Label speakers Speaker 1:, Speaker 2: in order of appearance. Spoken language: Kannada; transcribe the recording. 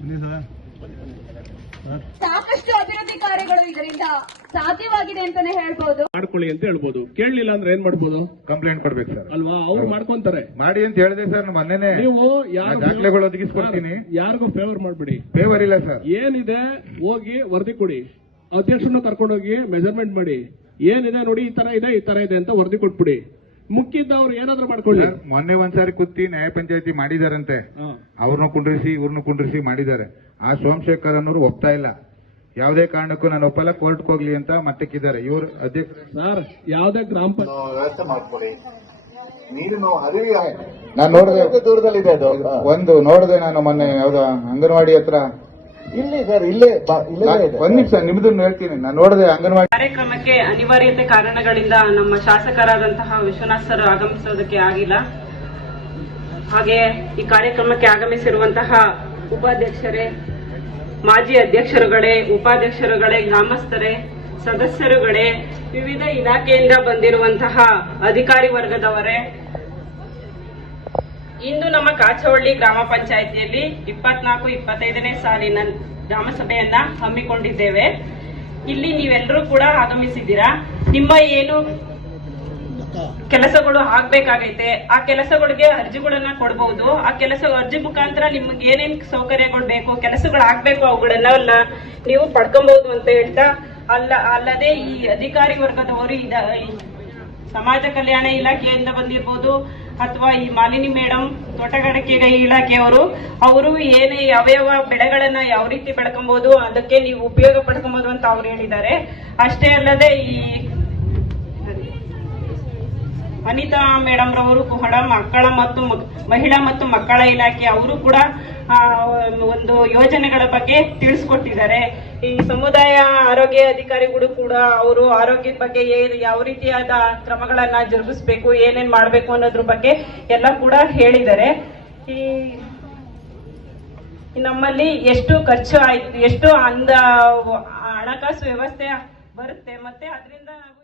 Speaker 1: ಸಾಕಷ್ಟು ಅಭಿವೃದ್ಧಿ ಕಾರ್ಯಗಳು ಇದರಿಂದ ಸಾಧ್ಯವಾಗಿದೆ ಅಂತಾನೆ ಹೇಳ್ಬೋದು.
Speaker 2: ಮಾಡ್ಕೊಳ್ಳಿ ಅಂತ ಹೇಳ್ಬೋದು. ಕೇಳಲಿಲ್ಲ ಅಂದ್ರೆ ಏನ್ ಮಾಡ್ಬೋದು?
Speaker 3: ಕಂಪ್ಲೇಂಟ್ ಕೊಡ್ಬೇಕು ಸರ್.
Speaker 2: ಅಲ್ವಾ? ಅವ್ರು ಮಾಡ್ಕೊಂತಾರೆ.
Speaker 3: ಮಾಡಿ ಅಂತ ಹೇಳಿದೆ ಸರ್. ಮೊನ್ನೆನೆ
Speaker 2: ನೀವು
Speaker 3: ದಾಖಲೆಗಳು ಒದಗಿಸ್ಕೊಡ್ತೀನಿ.
Speaker 2: ಯಾರಿಗೂ ಫೇವರ್ ಮಾಡ್ಬಿಡಿ.
Speaker 3: ಫೇವರ್ ಇಲ್ಲ ಸರ್.
Speaker 2: ಏನಿದೆ ಹೋಗಿ ವರದಿ ಕೊಡಿ. ಅಧ್ಯಕ್ಷರನ್ನ ಕರ್ಕೊಂಡೋಗಿ ಮೆಜರ್ಮೆಂಟ್ ಮಾಡಿ. ಏನಿದೆ ನೋಡಿ, ಈ ತರ ಇದೆ ಅಂತ ವರದಿ ಕೊಟ್ಬಿಡಿ. ಮುಖ್ಯದವ್ರು ಏನಾದ್ರು ಮಾಡ್ಕೊಳ್ಳಿ.
Speaker 3: ಮೊನ್ನೆ ಒಂದ್ಸಾರಿ ಕುತ್ತಿ ನ್ಯಾಯ ಪಂಚಾಯತಿ ಮಾಡಿದಾರಂತೆ. ಅವ್ರನ್ನ ಕುಂಡ್ರಿಸಿ ಇವ್ರನ್ನ ಕುಂಡ್ರಿಸಿ ಮಾಡಿದ್ದಾರೆ. ಆ ಸೋಮಶೇಖರ್ ಅನ್ನೋರು ಒಪ್ತಾ ಇಲ್ಲ. ಯಾವುದೇ ಕಾರಣಕ್ಕೂ ನಾನು ಒಪ್ಪಲ್ಲ, ಕೋರ್ಟ್ಗೆ ಹೋಗ್ಲಿ ಅಂತ ಮಟ್ಟಕ್ಕಿದ್ದಾರೆ ಇವರು ಅಧ್ಯಕ್ಷ.
Speaker 2: ಸರ್, ಯಾವುದೇ ಗ್ರಾಮ
Speaker 4: ವ್ಯವಸ್ಥೆ ಮಾಡ್ಕೊಳ್ಳಿ. ನೀರಿನ ಹರಿವು
Speaker 3: ನಾನು ನೋಡಿದೆ,
Speaker 4: ದೂರದಲ್ಲಿದೆ ಅದು.
Speaker 3: ಒಂದು ನೋಡಿದೆ ನಾನು ಮೊನ್ನೆ ಯಾವ್ದೋ ಅಂಗನವಾಡಿ ಹತ್ರ.
Speaker 4: ಇಲ್ಲಿ ಸರ್, ಇಲ್ಲೇ
Speaker 3: ಒಂದ್ ನಿಮಿಷ ನಿಮ್ದನ್ನು ಹೇಳ್ತೀನಿ. ನಾನು ನೋಡಿದೆ ಅಂಗನವಾಡಿ
Speaker 5: ಕಾರ್ಯಕ್ರಮಕ್ಕೆ ಅನಿವಾರ್ಯತೆ ಕಾರಣಗಳಿಂದ ನಮ್ಮ ಶಾಸಕರಾದಂತಹ ವಿಶ್ವನಾಥ್ ಸರ್ ಆಗಮಿಸೋದಕ್ಕೆ ಆಗಿಲ್ಲ. ಹಾಗೆ ಈ ಕಾರ್ಯಕ್ರಮಕ್ಕೆ ಆಗಮಿಸಿರುವಂತಹ ಉಪಾಧ್ಯಕ್ಷರೇ, ಮಾಜಿ ಅಧ್ಯಕ್ಷರುಗಳೇ, ಉಪಾಧ್ಯಕ್ಷರುಗಳೇ, ಗ್ರಾಮಸ್ಥರೇ, ಸದಸ್ಯರುಗಳೇ, ವಿವಿಧ ಇಲಾಖೆಯಿಂದ ಬಂದಿರುವಂತಹ ಅಧಿಕಾರಿ ವರ್ಗದವರೇ, ಇಂದು ನಮ್ಮ ಕಾಚವಳ್ಳಿ ಗ್ರಾಮ ಪಂಚಾಯಿತಿಯಲ್ಲಿ 24-25ನೇ ಸಾಲಿನ ಗ್ರಾಮ ಸಭೆಯನ್ನ ಹಮ್ಮಿಕೊಂಡಿದ್ದೇವೆ. ಇಲ್ಲಿ ನೀವೆಲ್ಲರೂ ಕೂಡ ಆಗಮಿಸಿದ್ದೀರಾ. ನಿಮ್ಮ ಏನು ಕೆಲಸಗಳು ಆಗ್ಬೇಕಾಗೈತೆ ಆ ಕೆಲಸಗಳಿಗೆ ಅರ್ಜಿಗಳನ್ನ ಕೊಡಬಹುದು. ಆ ಅರ್ಜಿ ಮುಖಾಂತರ ನಿಮ್ಗೆ ಏನೇನ್ ಸೌಕರ್ಯಗಳು ಬೇಕು, ಕೆಲಸಗಳು ಆಗ್ಬೇಕು, ಅವುಗಳನ್ನೆಲ್ಲ ನೀವು ಪಡ್ಕೊಬಹುದು ಅಂತ ಹೇಳ್ತಾ, ಅಲ್ಲದೆ ಈ ಅಧಿಕಾರಿ ವರ್ಗದವರು ಸಮಾಜ ಕಲ್ಯಾಣ ಇಲಾಖೆಯಿಂದ ಬಂದಿರಬಹುದು ಅಥವಾ ಈ ಮಾಲಿನಿ ಮೇಡಮ್ ತೋಟಗಾರಿಕೆ ಇಲಾಖೆಯವರು, ಅವರು ಏನೇ ಯಾವ್ಯಾವ ಬೆಳೆಗಳನ್ನ ಯಾವ ರೀತಿ ಬೆಳ್ಕೊಬಹುದು, ಅದಕ್ಕೆ ನೀವು ಉಪಯೋಗ ಪಡ್ಕೊಬಹುದು ಅಂತ ಅವ್ರು ಹೇಳಿದ್ದಾರೆ. ಅಷ್ಟೇ ಅಲ್ಲದೆ ಈ ಅನಿತಾ ಮೇಡಮ್ ರವರು ಕೂಡ ಮಹಿಳಾ ಮತ್ತು ಮಕ್ಕಳ ಇಲಾಖೆ ಅವರು ಕೂಡ ಒಂದು ಯೋಜನೆಗಳ ಬಗ್ಗೆ ತಿಳಿಸ್ಕೊಟ್ಟಿದ್ದಾರೆ. ಈ ಸಮುದಾಯ ಆರೋಗ್ಯ ಅಧಿಕಾರಿಗಳು ಕೂಡ ಅವರು ಆರೋಗ್ಯದ ಬಗ್ಗೆ ಯಾವ ರೀತಿಯಾದ ಕ್ರಮಗಳನ್ನ ಜರುಗಿಸಬೇಕು, ಏನೇನ್ ಮಾಡಬೇಕು ಅನ್ನೋದ್ರ ಬಗ್ಗೆ ಎಲ್ಲ ಕೂಡ ಹೇಳಿದ್ದಾರೆ. ಈ ನಮ್ಮಲ್ಲಿ ಎಷ್ಟು ಖರ್ಚು ಆಯ್ತು, ಎಷ್ಟು ಹಣಕಾಸು ವ್ಯವಸ್ಥೆ ಬರುತ್ತೆ, ಮತ್ತೆ ಅದರಿಂದ